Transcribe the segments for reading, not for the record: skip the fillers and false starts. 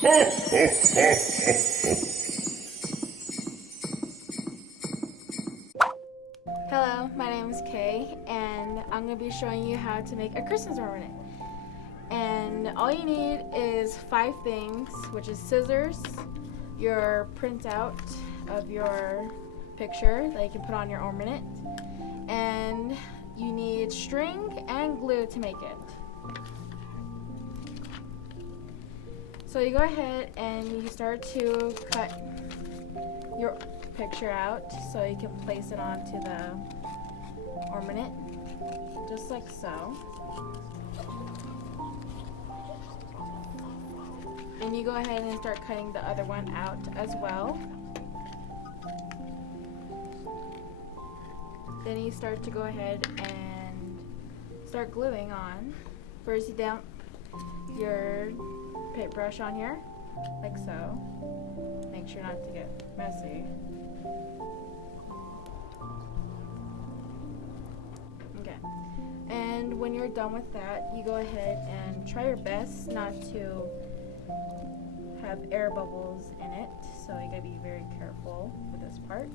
Hello, my name is Kay, and I'm going to be showing you how to make a Christmas ornament. And all you need is 5 things, which is scissors, your printout of your picture that you can put on your ornament, and you need string and glue to make it. So you go ahead and you start to cut your picture out so you can place it onto the ornament, just like so. And you go ahead and start cutting the other one out as well. Then you start to go ahead and start gluing on. First you dump your paintbrush on here, like so. Make sure not to get messy. Okay. And when you're done with that, you go ahead and try your best not to have air bubbles in it, so you gotta be very careful with this part.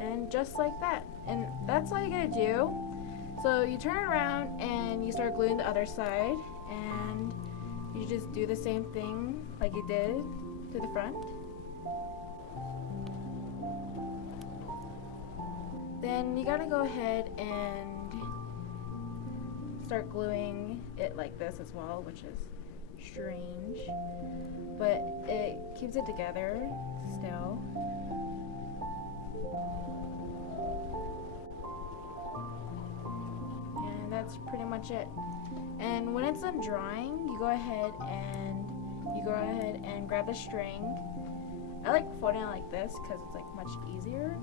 And just like that. And that's all you gotta do. So you turn around and you start gluing the other side, and you just do the same thing like you did to the front. Then you gotta go ahead and start gluing it like this as well, which is strange, but it keeps it together still. And that's pretty much it. And when it's done drying, you go ahead and grab the string. I like folding it like this because it's like much easier.